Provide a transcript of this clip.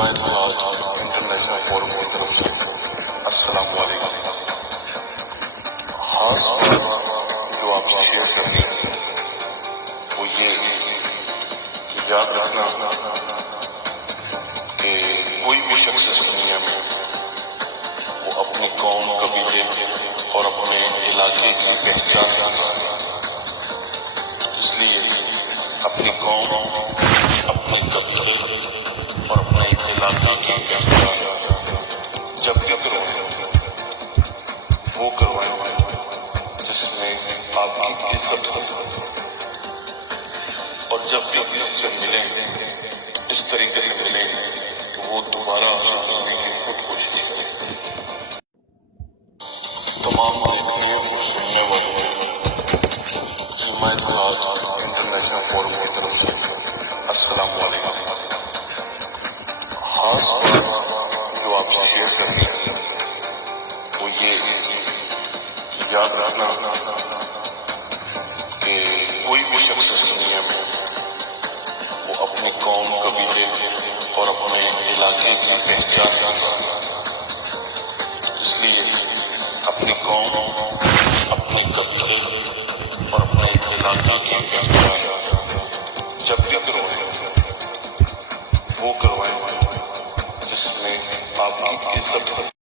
میں آج international forum کی طرف سے السلام علیکم. خاص بات جو آپ سے شیئر کرنی ہے وہ یہ کہ یاد رکھنا کہ کوئی بھی شخص اس دنیا میں وہ اپنی قوم قبیلے اور اپنے علاقے کی پہچان کرتا ہے. اس لیے اپنی قوم اپنے قبیلے اور اپنے علاقے کی پہچان جب بھی کروائیں وہ کروائیں جس میں آپ کی عزت ہو، اور جب بھی اس سے ملیں اس طریقے سے ملیں کہ وہ دوبارہ ملنے کی خود کوشش کریں. تمام سننے والے میں انٹرنیشنل فورم کی طرف سے السلام علیکم. خاص بات جو آپ سے شیئر کرنی ہے وہ یہ کہ یاد رکھنا کہ کوئی بھی شخص اس دنیا میں وہ اپنی قوم قبیلے اور اپنے علاقے کی پہچان کرتا ہے. اس لیے اپنی قوم اپنے قبیلے اور اپنے علاقے کی پہچان جب بھی کروائیں وہ کروائیں جس میں آپ کی عزت ہو.